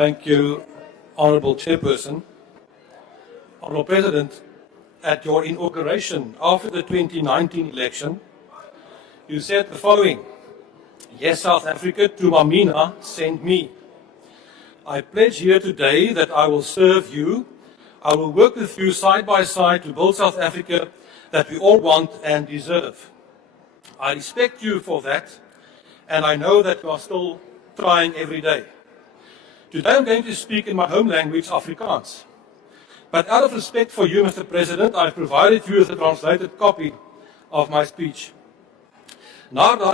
Thank you, Honourable Chairperson. Honourable President, at your inauguration after the 2019 election, you said the following: "Yes, South Africa, to Mamina, send me. I pledge here today that I will serve you. I will work with you side by side to build South Africa that we all want and deserve." I respect you for that, and I know that you are still trying every day. Today I'm going to speak in my home language, Afrikaans. But out of respect for you, Mr. President, I've provided you with a translated copy of my speech. After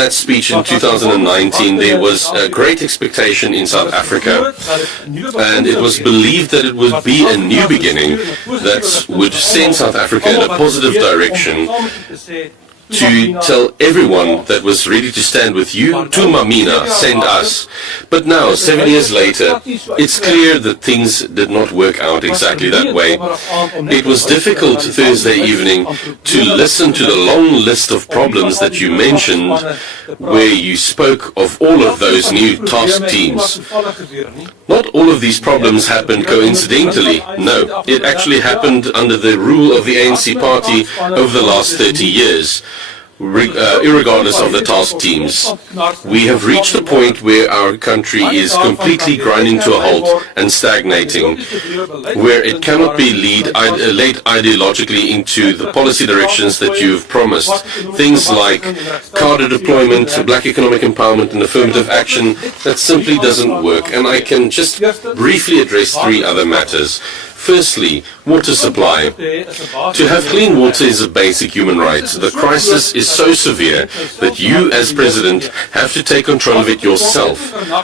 that speech in 2019, there was a great expectation in South Africa, and it was believed that it would be a new beginning that would send South Africa in a positive direction, to tell everyone that was ready to stand with you, to Mamina, send us. But now, 7 years later, it's clear that things did not work out exactly that way. It was difficult Thursday evening to listen to the long list of problems that you mentioned, where you spoke of all of those new task teams. Not all of these problems happened coincidentally. No, it actually happened under the rule of the ANC party over the last 30 years. Irregardless of the task teams. We have reached a point where our country is completely grinding to a halt and stagnating, where it cannot be led ideologically into the policy directions that you've promised. Things like cadre deployment, black economic empowerment and affirmative action, that simply doesn't work. And I can just briefly address three other matters. Firstly, water supply. To have clean water is a basic human right. The crisis is so severe that you, as President, have to take control of it yourself.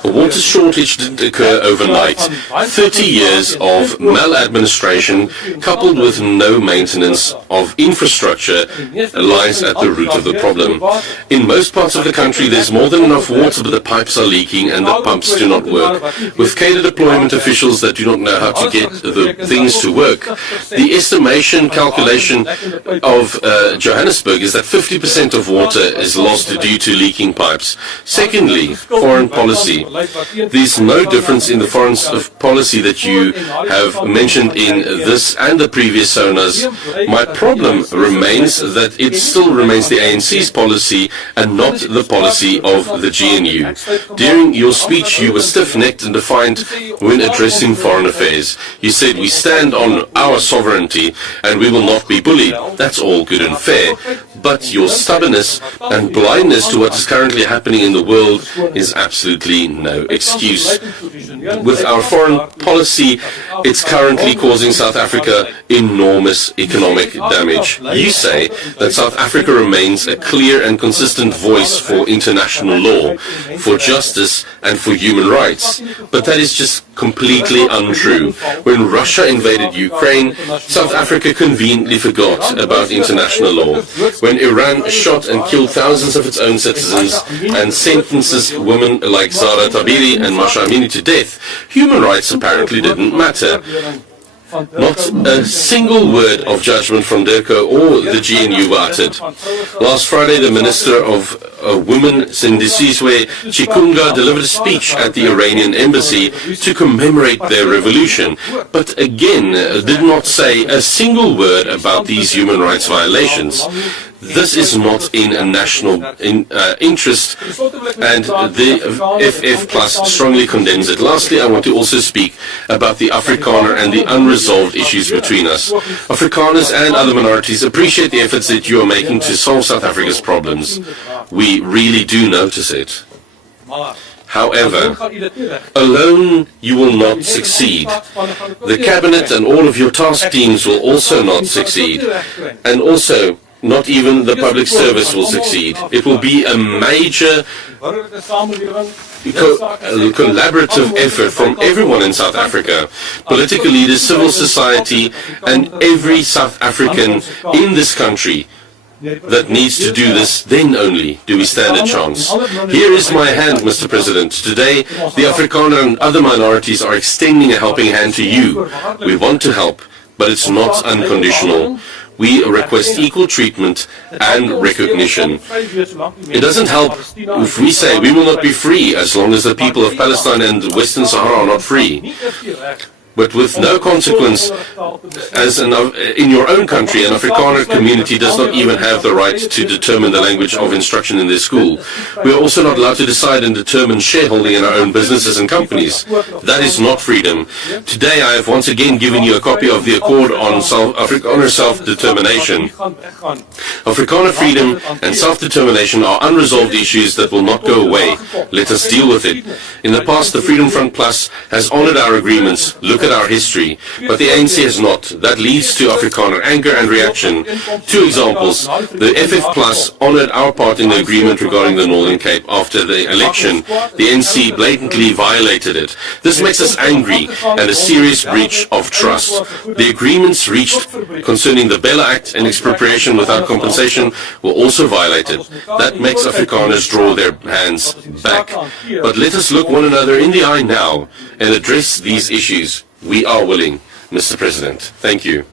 A water shortage didn't occur overnight. 30 years of maladministration, coupled with no maintenance of infrastructure, lies at the root of the problem. In most parts of the country, there's more than enough water, but the pipes are leaking and the pumps do not work. With cadre deployment officials that do not know how to get the things to work, the estimation calculation of Johannesburg is that 50% of water is lost due to leaking pipes. Secondly, foreign policy. There's no difference in the foreign policy that you have mentioned in this and the previous SONAs. My problem remains that it still remains the ANC's policy and not the policy of the GNU. During your speech, you were stiff-necked and defiant when addressing foreign affairs. You said, "We stand on our sovereignty and we will not be bullied." That's all good and fair, but your stubbornness and blindness to what is currently happening in the world is absolutely no excuse. With our foreign policy, it's currently causing South Africa enormous economic damage. You say that South Africa remains a clear and consistent voice for international law, for justice and for human rights, but that is just completely untrue. When Russia invaded Ukraine, South Africa conveniently forgot about international law. When Iran shot and killed thousands of its own citizens and sentences women like Zara Tabiri and Masha Amini to death, human rights apparently didn't matter. Not a single word of judgment from DERCO or the GNU were uttered. Last Friday, the Minister of Women, Sindisizwe Chikunga, delivered a speech at the Iranian embassy to commemorate their revolution, but again did not say a single word about these human rights violations. This is not in a national interest, and the FF Plus strongly condemns it. Lastly, I want to also speak about the Afrikaner and the unresolved issues between us. Afrikaners and other minorities appreciate the efforts that you are making to solve South Africa's problems. We really do notice it. However, alone you will not succeed. The cabinet and all of your task teams will also not succeed. And also, not even the public service will succeed. It will be a major collaborative effort from everyone in South Africa, political leaders, civil society, and every South African in this country that needs to do this. Then only do we stand a chance. Here is my hand, Mr. President. Today, the Afrikaner and other minorities are extending a helping hand to you. We want to help, but it's not unconditional. We request equal treatment and recognition. It doesn't help if we say we will not be free as long as the people of Palestine and Western Sahara are not free. But with no consequence, as in your own country, an Afrikaner community does not even have the right to determine the language of instruction in their school. We are also not allowed to decide and determine shareholding in our own businesses and companies. That is not freedom. Today I have once again given you a copy of the Accord on Afrikaner Self-Determination. Afrikaner freedom and self-determination are unresolved issues that will not go away. Let us deal with it. In the past, the Freedom Front Plus has honored our agreements. Look at our history, but the ANC has not. That leads to Afrikaner anger and reaction. Two examples. The FF Plus honored our part in the agreement regarding the Northern Cape. After the election, the NC blatantly violated it. This makes us angry and a serious breach of trust. The agreements reached concerning the Bella Act and expropriation without compensation were also violated. That makes Afrikaners draw their hands back. But let us look one another in the eye now and address these issues. We are willing, Mr. President. Thank you.